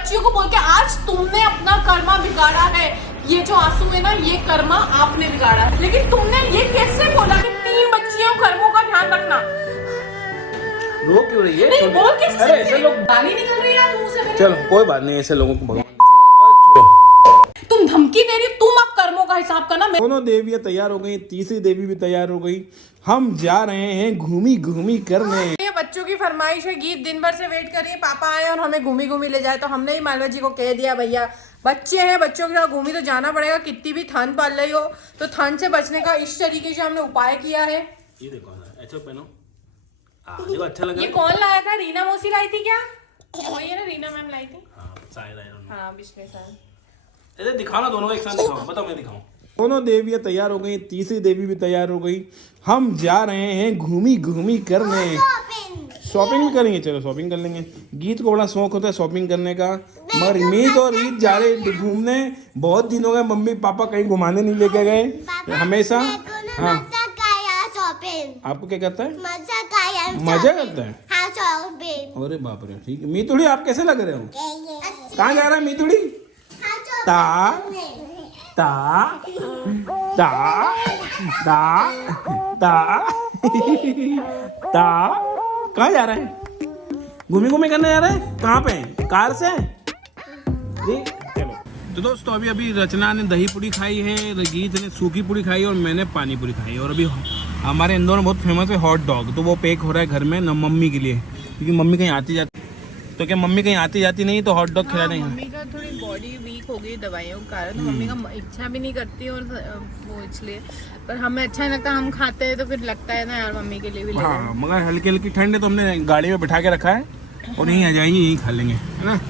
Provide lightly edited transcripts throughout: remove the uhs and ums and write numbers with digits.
बच्चियों को बोल के आज तुमने अपना कर्मा बिगाड़ा है। ये जो आंसू है ना, ये कर्मा आपने बिगाड़ा है। लेकिन तुमने ये कैसे बोला कि 3 बच्चियों कर्मों का ध्यान रखना? रो क्यों रही है? नहीं बोल कैसे अरे ऐसे लोग गाली निकल रही है यार मुंह से मेरे। चलो कोई बात नहीं, ऐसे लोगों को भगवान छोड़ो। तुम धमकी दे रही हो, तुम अब कर्मों का हिसाब करना। दोनों देवियां तैयार हो गई, तीसरी देवी भी तैयार हो गई। हम जा रहे हैं घूमी घूमी करने। ये बच्चों की फरमाइश है, गीत दिन भर से वेट कर रही है पापा आए और हमें घूमी घूमी ले जाए। तो हमने ही मालवा जी को कह दिया भैया बच्चे हैं, बच्चों के साथ घूमी तो जाना पड़ेगा। कितनी भी ठंड पड़ रही हो तो ठंड से बचने का इस तरीके से हमने उपाय किया है। ये देखो अच्छा पहनो, देखो अच्छा लगा। ये कौन लाया था? रीना मौसी लाई थी क्या? वही है ना, रीना मैम लाई थी। हाँ पिछले साल। ऐसे दिखाओ ना, दोनों का एक साथ दिखाओ। बताओ मैं दिखाऊं। दोनों देवियां तैयार हो गई, तीसरी देवी भी तैयार हो गई। हम जा रहे हैं घूमी घूमी करने। शॉपिंग भी करेंगे, चलो शॉपिंग कर लेंगे। गीत को बड़ा शौक होता है शॉपिंग करने का, मगर मीत और ईद जा रहे घूमने। बहुत दिन हो गए मम्मी पापा कहीं घुमाने नहीं लेके गए हमेशा। हाँ आपको क्या करता है? मजा करता है। अरे बाप रे, ठीक है। मीतुड़ी आप कैसे लग रहे हो? कहाँ जा रहा है मीतुड़ी? ता ता ता ता ता ता कहाँ जा रहा है? घूमी घूमी करने जा रहा है? कहाँ पे? कार से? चलो तो दोस्तों अभी रचना ने दही पूड़ी खाई है, गीत ने सूखी पूड़ी खाई और मैंने पानी पूड़ी खाई है। और अभी हमारे इंदौर में बहुत फेमस है हॉट डॉग, तो वो पैक हो रहा है घर में ना मम्मी के लिए, क्योंकि मम्मी कहीं आती जाती। तो क्या मम्मी कहीं आती जाती नहीं तो हॉट डॉग खिला देंगे? मम्मी का थोड़ी बॉडी वीक हो गई दवाइयों के कारण, तो मम्मी का इच्छा भी नहीं करती और वो इसलिए। पर हमें अच्छा नहीं लगता, हम खाते हैं तो फिर लगता है ना यार मम्मी के लिए भी ले जाए। हाँ मगर हल्की हल्की ठंड है तो हमने गाड़ी में बिठा के रखा है और यहीं आ जाएंगे, यहीं खा लेंगे, है ना।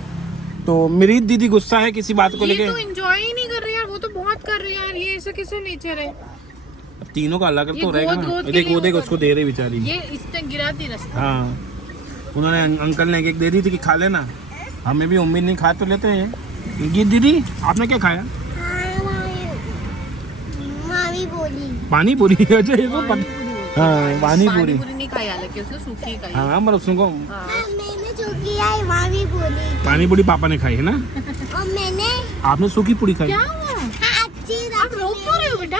तो मेरी दीदी गुस्सा है किसी बात को लेके। ये तो एंजॉय ही नहीं कर रही यार, वो तो बहुत कर रही है यार। ये ऐसा कैसे नेचर है? तीनों का अलग तो रहेगा ना। देख वो देख उसको दे रही बेचारी। ये इसने गिरा दी रास्ता। हाँ उन्होंने अंकल ने एक दे दी थी कि खा लेना, हमें भी उम्मीद नहीं, खा तो लेते हैं। ये दीदी आपने क्या खाया? पानी पूरी। अच्छा ये तो हाँ पानी पूरी नहीं खाई, हालांकि उसने सूखी खाई। हाँ पर उसको मैंने पानी पूरी पापा ने खाई है ना, और मैंने आपने सूखी पूरी खाई। क्या हुआ? आप रो क्यों रहे हो बेटा?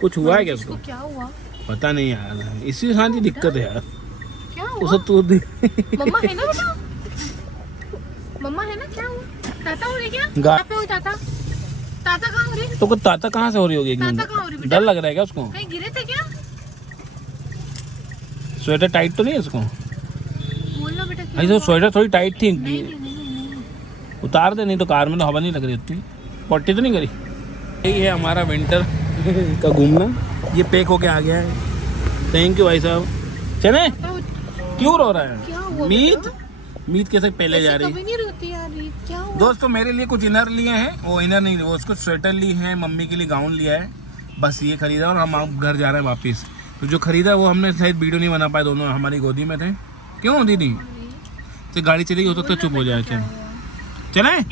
कुछ हुआ है क्या उसको? क्या हुआ? पता नहीं यार, इसी साथ ही दिक्कत है यार। क्या हुआ? उसे तू मम्मा है ना बेटा? मम्मा है ना? क्या हुआ? ताता हो रही क्या? कहाँ पे हो ताता? ताता कहाँ हो रही? तो ताता कहाँ से हो रही होगी? ताता कहाँ हो रही बेटा? डर लग रहा है क्या उसको? कहीं गिरे थे क्या? स्वेटर टाइट तो नहीं है उसको? बोलना बेटा। अरे तो स्वेटर थोड़ी टाइट थी, उतार दे, नहीं तो कार में तो हवा नहीं लग रही इतनी। पट्टी तो नहीं करी। यही है हमारा विंटर का घूमना, ये पैक होके आ गया है। थैंक यू भाई साहब। चले क्यों रो रहा है? मीत कैसे पहले जा रही? कभी नहीं रोती यार, क्या हुआ? दोस्तों मेरे लिए कुछ इनर लिए हैं, वो इनर नहीं, वो उसको स्वेटर ली है, मम्मी के लिए गाउन लिया है, बस ये खरीदा और हम आप घर जा रहे हैं वापस। तो जो खरीदा वो हमने शायद वीडियो नहीं बना पाए, दोनों हमारी गोदी में थे। क्यों दीदी? तो गाड़ी चलेगी, हो सकता है चुप हो जाए। चले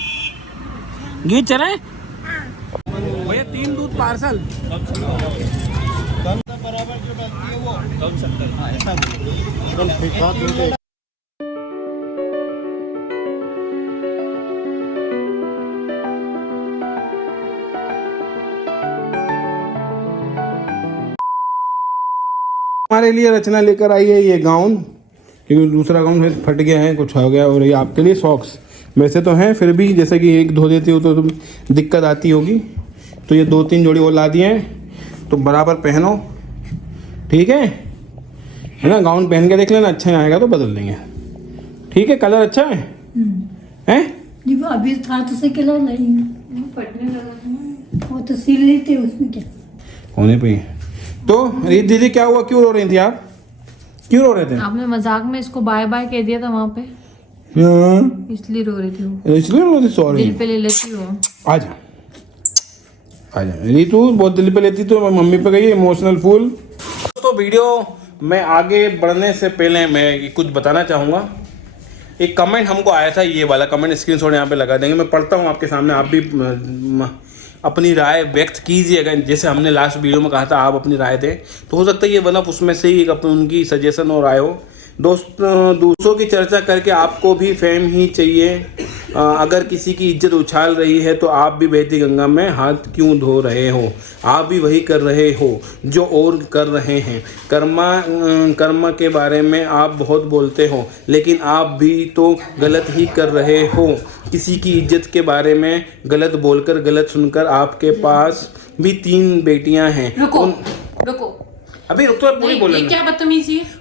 गीत चले भैया, 3 दूध पार्सल। हमारे लिए रचना लेकर आई है ये गाउन, क्योंकि दूसरा गाउन फट गया है, कुछ हो गया। और ये आपके लिए सॉक्स वैसे तो हैं, फिर भी जैसे कि एक धो देती हो तो दिक्कत आती होगी, तो ये 2-3 जोड़ी वो ला दिए हैं, तो बराबर पहनो, ठीक है ना। गाउन पहन के देख लेना, अच्छा आएगा तो बदल देंगे, ठीक है। कलर अच्छा है हैं? वो अभी था तो से कलर नहीं पड़ने लगा, वो तो सिल लेते उसमें क्या होने पे। तो रीत दीदी क्या हुआ, क्यों रो रही थी आप? क्यों रो रहे थे? आपने मजाक में इसको बाय बाय कह दिया था वहाँ पे, इसलिए रो रही थी वो। इसलिए रो रही? सॉरी। दिल पे ले लेती हो। आजा आजा रीतू, बहुत दिल पे लेती तो मम्मी पे गई इमोशनल फूल। तो वीडियो में आगे बढ़ने से पहले मैं कुछ बताना चाहूँगा। एक कमेंट हमको आया था, ये वाला कमेंट स्क्रीनशॉट यहाँ पे लगा देंगे, मैं पढ़ता हूँ आपके सामने, आप भी अपनी राय व्यक्त कीजिएगा। जैसे हमने लास्ट वीडियो में कहा था आप अपनी राय दें, तो हो सकता है ये वन ऑफ उसमें से ही एक अपनी उनकी सजेशन और राय हो दूसरों की चर्चा करके आपको भी फेम ही चाहिए। अगर किसी की इज्जत उछाल रही है तो आप भी बहती गंगा में हाथ क्यों धो रहे हो? आप भी वही कर रहे हो जो और कर रहे हैं। कर्मा के बारे में आप बहुत बोलते हो, लेकिन आप भी तो गलत ही कर रहे हो। किसी की इज्जत के बारे में गलत बोलकर, गलत सुनकर, आपके पास भी 3 बेटियां हैं। रुको अभी रुक तो पूरी बोलना। ये क्या बदतमीजी है?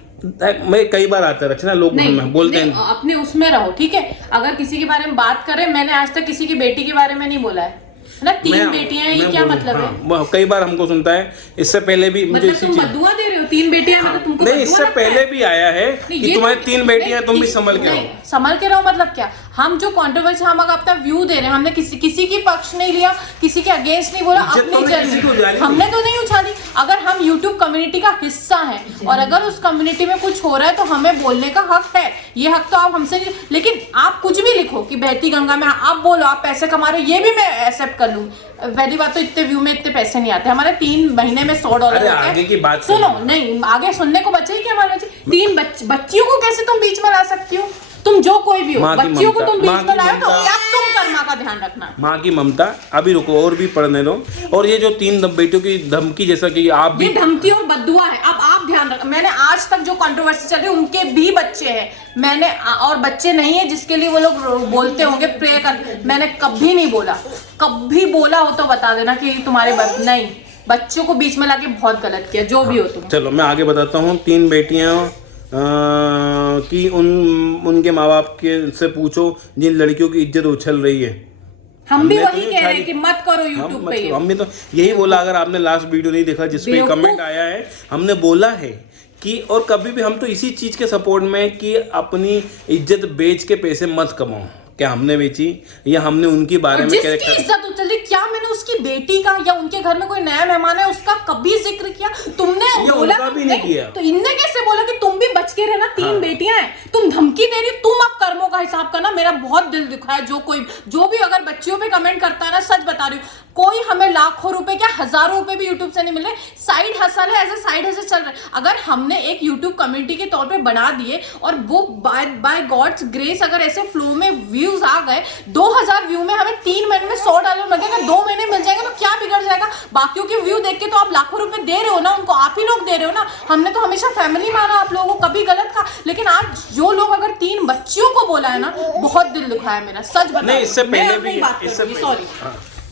मैं कई बार आता है रचना, लोग बोलते हैं। अपने उसमें रहो, ठीक है। अगर किसी के बारे में बात करें, मैंने आज तक किसी की बेटी के बारे में नहीं बोला है ना। 3 बेटियां हैं, ये क्या मतलब है? हाँ, कई बार हमको सुनता है। इससे पहले भी मुझे मतलब तुम बदुआ दे रहे हो 3 बेटियां? मतलब तुमको नहीं, इससे पहले भी आया है कि तुम्हारी 3 बेटियां, तुम भी संभल के रहो। संभल के रहो मतलब क्या? हम जो कंट्रोवर्सी, हम अगर अपना व्यू दे रहे हैं, हमने किसी की पक्ष नहीं लिया, किसी के अगेंस्ट नहीं बोला, अपनी जर्नी हमने तो नहीं उछाली। अगर हम YouTube कम्युनिटी का हिस्सा हैं और अगर उस कम्युनिटी में कुछ हो रहा है तो हमें बोलने का हक है। ये हक तो आप हमसे नहीं, लेकिन आप कुछ भी लिखो कि बहती गंगा में आप बोलो आप पैसे कमा रहे हो, ये भी मैं एक्सेप्ट कर लूँ। पहली बात तो इतने व्यू में इतने पैसे नहीं आते हमारे। 3 महीने में $100 आगे की बात सुनो। नहीं, आगे सुनने को बचे ही क्या हमारे? 3 बच्चियों को कैसे तुम बीच में ला सकती हो? तुम जो कोई भी हो, बच्चियों को तुम बीच में लाओ तो अब तुम कर्मा का ध्यान रखना। माँ की ममता। अभी रुको और भी पढ़ने दो। और ये जो 3 बेटियों की धमकी, जैसा कि आप भी, ये धमकी और बद्दुआ है। अब आप ध्यान रख, मैंने आज तक जो कंट्रोवर्सी चल रही है उनके भी बच्चे हैं, मैंने और बच्चे नहीं है जिसके लिए वो लोग बोलते होंगे प्रे कर। मैंने कभी नहीं बोला, कभी बोला हो तो बता देना कि तुम्हारे नहीं, बच्चों को बीच में लाके बहुत गलत किया, जो भी हो तुम। चलो मैं आगे बताता हूँ। 3 बेटियां कि उनके माँ बाप के से पूछो जिन लड़कियों की इज्जत उछल रही है। हम भी वही कह रहे हैं कि मत करो YouTube पे। हम भी तो यही बोला। अगर आपने लास्ट वीडियो नहीं देखा जिसपे कमेंट आया है, हमने बोला है कि और कभी भी हम तो इसी चीज के सपोर्ट में कि अपनी इज्जत बेच के पैसे मत कमाओ। क्या हमने बेची या हमने उनके बारे में जिसकी इज्जत उछली, क्या मैंने उसकी बेटी का या उनके घर में कोई नया मेहमान है उसका कभी जिक्र किया? तुमने बोला भी नहीं किया। तो इनने कैसे बोला कि तुम भी बच के रहना, 3 बेटियां हैं, तुम धमकी दे रही हो? तुम अब कर्मों का हिसाब करना। मेरा बहुत दिल दुखा है जो भी अगर बच्चियों पे कमेंट करता है ना, सच बता रही हूँ, कोई हमें लाखों रुपए क्या हजारों रुपए भी यूट्यूब से नहीं मिल रहे। साइड हसल है, ऐसे साइड हसल चल रहा है। अगर हमने एक यूट्यूब कम्युनिटी के तौर पे बना दिए और वो बाय गॉड्स ग्रेस अगर ऐसे फ्लो में व्यूज आ गए, 2000 व्यू में हमें 3 महीने में $100 लगेगा, 2 महीने मिल जाएगा, तो क्या बिगड़ जाएगा? बाकियों के व्यू देख के तो आप लाखों रुपए दे रहे हो ना, उनको आप ही लोग दे रहे हो ना। हमने तो हमेशा फैमिली माना आप लोगों को, कभी गलत कहा। लेकिन आज जो लोग अगर 3 बच्चियों को बोला है ना, बहुत दिल दुखा है मेरा, सच बता। नहीं, इससे पहले भी,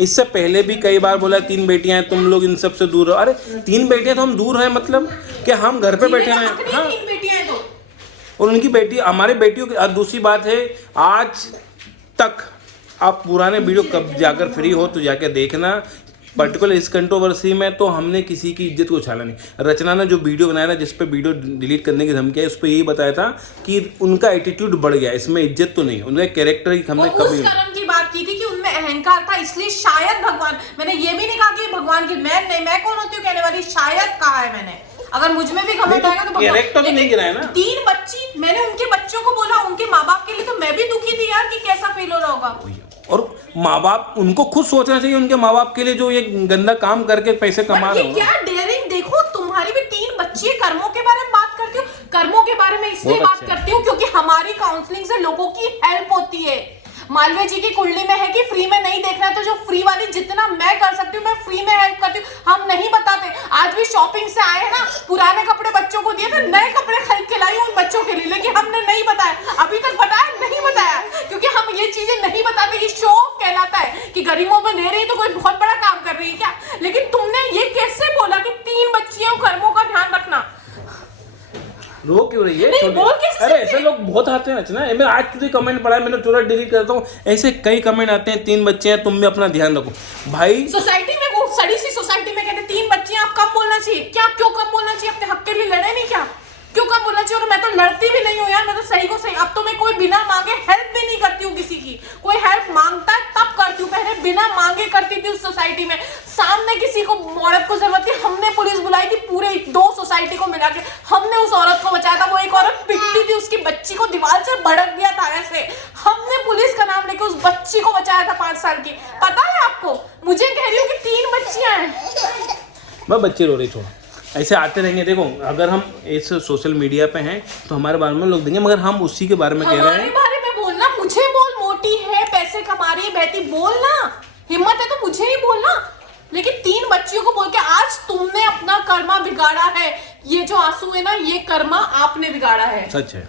इससे पहले भी कई बार बोला 3 बेटियां हैं, तुम लोग इन सब से दूर रहो। अरे 3 बेटियां तो हम दूर हैं, मतलब क्या हम घर पे बैठे हैं? हाँ, 3 बेटियां तो। और उनकी बेटी, हमारे बेटियों की। दूसरी बात है, आज तक आप पुराने वीडियो कब जाकर फ्री हो तो जाकर देखना। पर्टिकुलर इस कंट्रोवर्सी में तो हमने किसी की इज्जत को उछाला नहीं। रचना ने जो वीडियो बनाया था जिस पे वीडियो डिलीट करने की धमकी है, उस पर यही बताया था कि उनका एटीट्यूड बढ़ गया, इसमें इज्जत तो नहीं, उनका कैरेक्टर की हमने कभी कर्म की बात की थी कि उनमें अहंकार था, इसलिए शायद भगवान, मैंने ये भी नहीं कहा कि भगवान की, मैं कौन होती हूँ कहने वाली, शायद कहा है मैंने। अगर मुझ में भी घमंड आएगा तो कैरेक्टर तो नहीं गिराया ना। 3 बच्ची, मैंने उनके बच्चों को बोला, उनके माँ बाप के लिए, तो मैं भी दुखी थी यार कि कैसा फील हो रहा होगा। और माँ बाप, उनको खुद सोचना चाहिए उनके माँ बाप के लिए जो ये गंदा काम करके पैसे कमा रहे हो। क्या डेयरिंग, देखो तुम्हारी भी 3 बच्ची है, कर्मों के बारे में बात करती हूँ। कर्मों के बारे में इसलिए बात करती हूँ क्योंकि हमारी काउंसलिंग से लोगों की हेल्प होती है। मालवीय जी की कुंडली में है कि फ्री में नहीं देखना है, तो जो फ्री वाली जितना मैं कर सकती हूँ मैं फ्री में हेल्प करती हूँ। हम नहीं बताते। आज भी शॉपिंग से आए ना, पुराने कपड़े बच्चों को दिए थे, नए कपड़े खरीद के लाई उन बच्चों के लिए, लेकिन हमने नहीं बताया, अभी तक बताया नहीं बताया, क्योंकि हम ये चीजें नहीं बताते। ये शो ऑफ कहलाता है कि गरीबों में दे रही है तो कोई बहुत बड़ा काम कर रही है क्या? लेकिन तुमने ये कैसे बोला कि 3 बच्चियों कर्मों का ध्यान रखना? रो क्यों रही है? अरे ऐसे लोग बहुत आते हैं रचना। मैं आज तुझे कमेंट पढ़ा है, मैंने तुरंत डिलीट करता हूँ। ऐसे कई कमेंट आते हैं, 3 बच्चे हैं, तुम भी अपना ध्यान रखो भाई। सोसाइटी में, वो सड़ी सी सोसाइटी में कहते 3 बच्चे हैं, आप कब बोलना चाहिए? क्या क्यों कब बोलना चाहिए? अपने हक के लिए लड़े नहीं क्या? क्यों कब बोलना चाहिए? और मैं तो लड़ती भी नहीं हूँ यार, मैं तो सही को सही। अब तो मैं कोई बिना मांगे हेल्प भी नहीं करती हूँ किसी की। कोई हेल्प मांगता है तब करती हूँ, पहले बिना मांगे करती थी उस सोसाइटी में। सामने किसी को, औरत को जरूरत थी, हमने पुलिस बुलाई थी, पूरे 2 सोसाइटी को मिला के हमने उस औरत को बचाया था। वो एक औरत पिटती थी, उसकी बच्ची को दीवार से भड़क दिया था ऐसे, हमने पुलिस का नाम लेके उस बच्ची को बचाया था 5 साल की। पता है आपको? मुझे कह रही हूँ कि 3 बच्चियां हैं। मैं बच्चे रो रही, छोड़ ऐसे आते रहेंगे। देखो अगर हम इस सोशल मीडिया पे हैं तो हमारे बारे में लोग देंगे, मगर हम उसी के बारे में कह रहे हमारे हैं। बारे में बोलना, मुझे बोल, मोटी है, पैसे कमा रही है, बहती, बोलना, हिम्मत है तो मुझे ही बोलना। लेकिन 3 बच्चियों को बोल के आज तुमने अपना कर्मा बिगाड़ा है। ये जो आंसू है ना, ये कर्मा आपने बिगाड़ा है। सच है।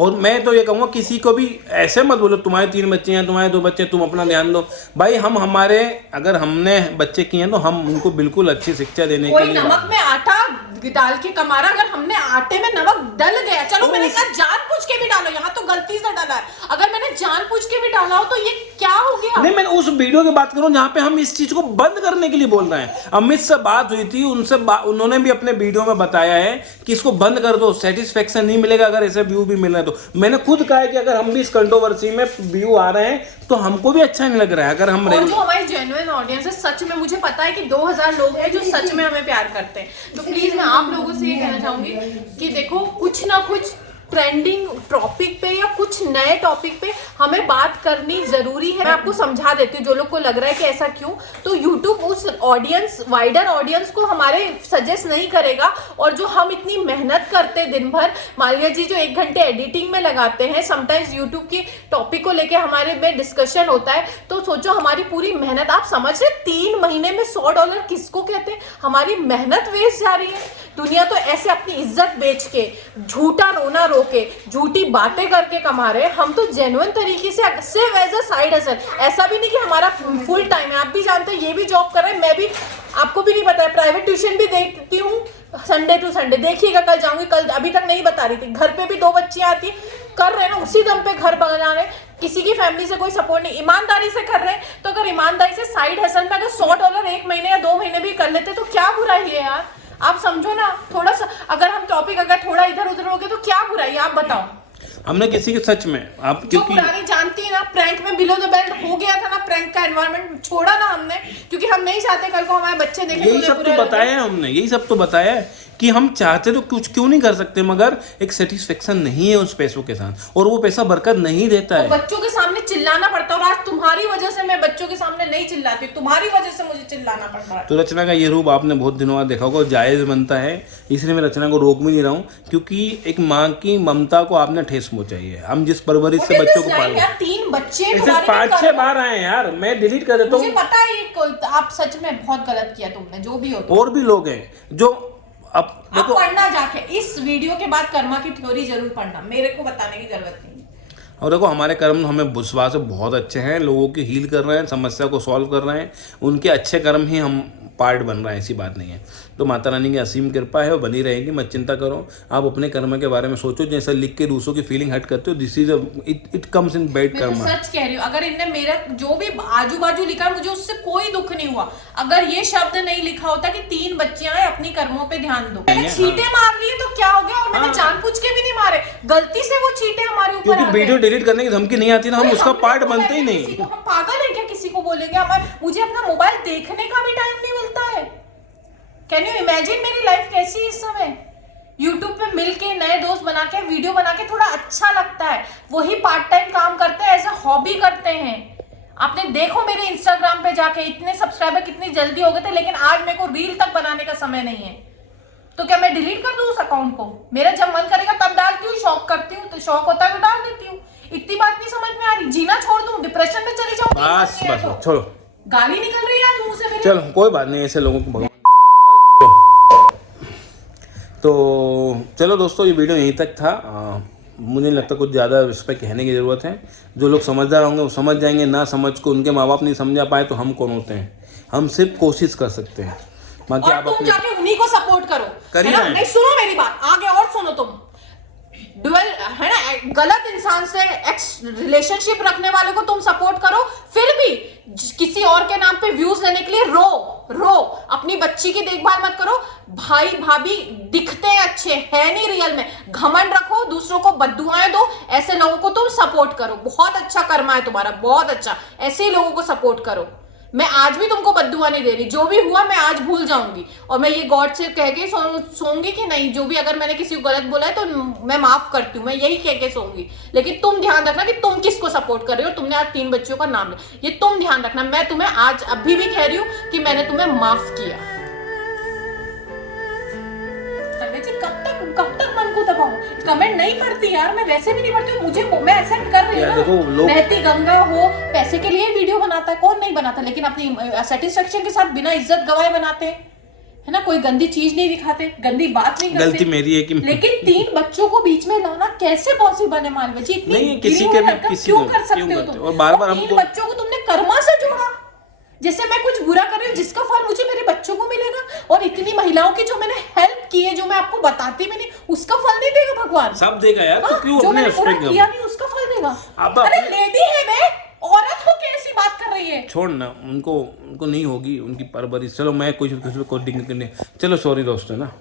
और मैं तो ये कहूँगा किसी को भी ऐसे मत बोलो तुम्हारे 3 बच्चे हैं, तुम्हारे 2 बच्चे, तुम अपना ध्यान दो। भाई हम हमारे अगर हमने बच्चे किए हैं तो हम उनको बिल्कुल अच्छी शिक्षा देने के कोई लिए। नमक में आटा डाल के कमा रहा, अगर हमने आटे में नमक डल गया, चलो मैंने कहा जानबूझ के भी डालो, यहाँ तो गलती से डाला है, अगर मैंने जानबूझ के भी डाला हो तो ये क्या हो गया? नहीं, मैंने उस वीडियो की बात करूं जहां पे हम इस चीज को बंद करने के लिए बोल रहे हैं। अमित से बात हुई थी, उनसे उन्होंने भी अपने वीडियो में बताया है कि इसको बंद कर दो, सेटिस्फेक्शन नहीं मिलेगा अगर ऐसे व्यू भी मिल रहे हैं तो। मैंने खुद कहा है कि अगर हम भी इस कंट्रोवर्सी में व्यू आ रहे हैं तो हमको भी अच्छा नहीं लग रहा है। अगर हम और जो हमारी जेन्युइन ऑडियंस है, सच में मुझे पता है कि 2000 लोग हैं जो सच में हमें प्यार करते हैं, तो प्लीज मैं आप लोगों से ये कहना चाहूंगी कि देखो कुछ ना कुछ ट्रेंडिंग टॉपिक पे या कुछ नए टॉपिक पे हमें बात करनी जरूरी है। मैं आपको समझा देती हूँ, जो लोग को लग रहा है कि ऐसा क्यों, तो YouTube उस ऑडियंस, वाइडर ऑडियंस को हमारे सजेस्ट नहीं करेगा। और जो हम इतनी मेहनत करते हैं दिन भर, मालिया जी जो 1 घंटे एडिटिंग में लगाते हैं, समटाइम्स YouTube की टॉपिक को लेके हमारे में डिस्कशन होता है, तो सोचो हमारी पूरी मेहनत, आप समझ रहे 3 महीने में $100 किसको कहते हैं? हमारी मेहनत वेस्ट जा रही है। दुनिया तो ऐसे अपनी इज्जत बेच के, झूठा रोना रो के, झूठी बातें करके कमा रहे हैं। हम तो जेन्युइन तरीके से सिर्फ एज अ साइड हसल, ऐसा भी नहीं कि हमारा फुल टाइम है। आप भी जानते हैं ये भी जॉब कर रहे हैं, मैं भी, आपको भी नहीं पता है, प्राइवेट ट्यूशन भी देखती हूँ संडे टू संडे। देखिएगा कल जाऊंगी, कल अभी तक नहीं बता रही थी। घर पे भी 2 बच्चियां आती कर रहे हैं ना, उसी दम पे घर बना रहे, किसी की फैमिली से कोई सपोर्ट नहीं, ईमानदारी से कर रहे हैं। तो अगर ईमानदारी से साइड हसल में अगर $100 1 महीने या 2 महीने भी कर लेते तो क्या बुराई है यार? आप समझो ना थोड़ा सा, अगर हम टॉपिक अगर थोड़ा इधर उधर हो गए तो क्या बुराई है? आप बताओ। हमने किसी के सच में आप जो पुरानी जानती है ना, प्रैंक में बिलो द बेल्ट हो गया था ना, प्रैंक का एनवायरनमेंट छोड़ा ना हमने, क्योंकि हम नहीं चाहते कल को हमारे बच्चे देखें। यही सब तो बताया है हमने, यही सब तो बताया है कि हम चाहते तो कुछ क्यों नहीं कर सकते, मगर एक सेटिस्फेक्शन नहीं है उस पैसों के साथ, और वो पैसा बरकत नहीं देता है। बच्चों के सामने चिल्लाना पड़ता है, और आज तुम्हारी वजह से मैं बच्चों के सामने नहीं चिल्लाती, तुम्हारी वजह से मुझे चिल्लाना पड़ रहा है। तो रचना का ये रूप आपने बहुत दिनों बाद देखा होगा, जायज बनता है, इसलिए मैं रचना को रोक भी नहीं रहा हूँ, क्योंकि एक माँ की ममता को आपने ठेस पहुंचाई है। हम जिस परवरिश से बच्चों को पाल, 3 बच्चे 5-6 बार आए हैं यार, मैं डिलीट कर देता हूँ। मुझे पता है आप सच में बहुत गलत किया तुमने, जो भी हो तो। और भी लोग हैं जो अब देखो, पढ़ना जाके इस वीडियो के बाद कर्मा की थ्योरी जरूर पढ़ना, मेरे को बताने की जरूरत नहीं है। और देखो हमारे कर्म हमें विश्वास है बहुत अच्छे हैं, लोगों की हील कर रहे हैं, समस्या को सॉल्व कर रहे हैं, उनके अच्छे कर्म ही हम पार्ट बन रहा है, ऐसी बात नहीं है। तो माता रानी की असीम कृपा है, वो बनी रहेगी, मत चिंता करो। आप अपने कर्म के बारे में सोचो, जैसा लिख के दूसरों की फीलिंग हट करते हो, this is it comes in bad कर्म। मैं सच कह रही हूँ, अगर इनने मेरा जो भी आजू बाजू लिखा मुझे उससे कोई दुख नहीं हुआ। अगर ये शब्द नहीं लिखा होता कि 3 बच्चियां हैं, अपनी कर्मों पे ध्यान दो, मैंने चींटे मार लिए तो क्या हो गया? और मैंने जानबूझ के भी नहीं मारे, गलती से वो चींटे हमारे ऊपर क्योंकि वीडियो डिलीट करने की धमकी नहीं आती ना, हम उसका पार्ट बनते ही नहीं। हम पागल है क्या? किसी को बोलेंगे? हमारे, मुझे अपना मोबाइल देखने का भी टाइम नहीं मिलता है। कैन यू इमेजिन मेरी लाइफ कैसी है इस समय? YouTube पे मिलके नए दोस्त बना के वीडियो बना के थोड़ा अच्छा लगता है, वही पार्ट टाइम काम करते हैं, एज अ हॉबी करते हैं। आपने देखो मेरे इंस्टाग्राम पे जाके इतने सब्सक्राइबर कितनी जल्दी हो गए थे, लेकिन आज मेरे को रील तक बनाने का समय नहीं है। तो क्या मैं डिलीट कर दूं उस अकाउंट को? मेरा जब मन करेगा तब डालती हूँ, शौक करती हूँ तो शौक होता है तो डाल देती हूँ। इतनी बात नहीं समझ में आ रही? जीना छोड़ दूं, डिप्रेशन में चली जाऊं? बस बस छोड़ो, गाली निकल रही है आज मुंह से मेरे। चलो कोई बात नहीं, ऐसे लोगों को भगवान। तो चलो दोस्तों, ये वीडियो यहीं तक था। मुझे नहीं लगता कुछ ज़्यादा इस पर कहने की ज़रूरत है। जो लोग समझदार होंगे वो समझ जाएंगे, ना समझ को उनके माँ बाप नहीं समझा पाए तो हम कौन होते हैं? हम सिर्फ कोशिश कर सकते हैं, बाकी और आप तुम अपने जाके उन्हीं को सपोर्ट करो, करिए है ना? ना। नहीं सुनो मेरी बात, आगे और सुनो। तुम डुअल है ना, गलत इंसान से एक्स रिलेशनशिप रखने वाले को तुम सपोर्ट करो, फिर भी किसी और के नाम पे व्यूज लेने के लिए रो अपनी बच्ची की देखभाल मत करो। भाई भाभी दिखते हैं अच्छे, है नहीं रियल में। घमंड रखो, दूसरों को बद्दुआएं दो, ऐसे लोगों को तुम सपोर्ट करो। बहुत अच्छा कर्मा है तुम्हारा, बहुत अच्छा। ऐसे ही लोगों को सपोर्ट करो। मैं आज भी तुमको बद्दुआ नहीं दे रही, जो भी हुआ मैं आज भूल जाऊंगी, और मैं ये गॉड से कह के सोऊंगी कि नहीं, जो भी अगर मैंने किसी को गलत बोला है तो मैं माफ करती हूँ, मैं यही कह के सोऊंगी। लेकिन तुम ध्यान रखना कि तुम किसको सपोर्ट कर रहे हो। तुमने आज 3 बच्चों का नाम लिया, ये तुम ध्यान रखना। मैं तुम्हें आज अभी भी कह रही हूँ कि मैंने तुम्हें माफ किया। कमेंट नहीं पढ़ती यार, मैं वैसे भी नहीं पढ़ती हूँ, मुझे मैं ऐसा कर रही यार देखो, हूँ लोग- ना, बहती गंगा हो, पैसे के लिए वीडियो बनाता है, कौन नहीं बनाता, लेकिन अपनी सेटिस्फेक्शन के साथ बिना इज्जत गवाए बनाते हैं, है ना, कोई गंदी चीज नहीं दिखाते, गंदी बात नहीं करते। गलती मेरी है कि लेकिन 3 बच्चों को बीच में लाना कैसे पॉसिबल है मालवी जी? इतनी नहीं, किसी गिरी के हुई भी- हरकत किसी क्यों को- कर सकते क्यों हो करते तुम? हो? और बार-बार और हम 3 तो- बच्चों को तुमने कर्मा से जोड़ा, जैसे मैं कुछ बुरा कर रही हूँ जिसका फल मुझे मेरे बच्चों को मिलेगा, और इतनी महिलाओं की जो मैंने हेल्प की है, जो मैं आपको बताती भी नहीं, उसका फल नहीं देगा भगवान? सब देगा यार, तो हाँ, क्यों जो अपने मैंने पूरा उस पे किया नहीं उसका फल देगा? अब अरे अपने- लेडी है मैं, औरत हो कैसी बात कर रही है? छोड़ ना, उनको नहीं होगी उनकी परवरिश। चलो मैं कुछ कोडिंग करने, चलो सॉरी दोस्तों ना।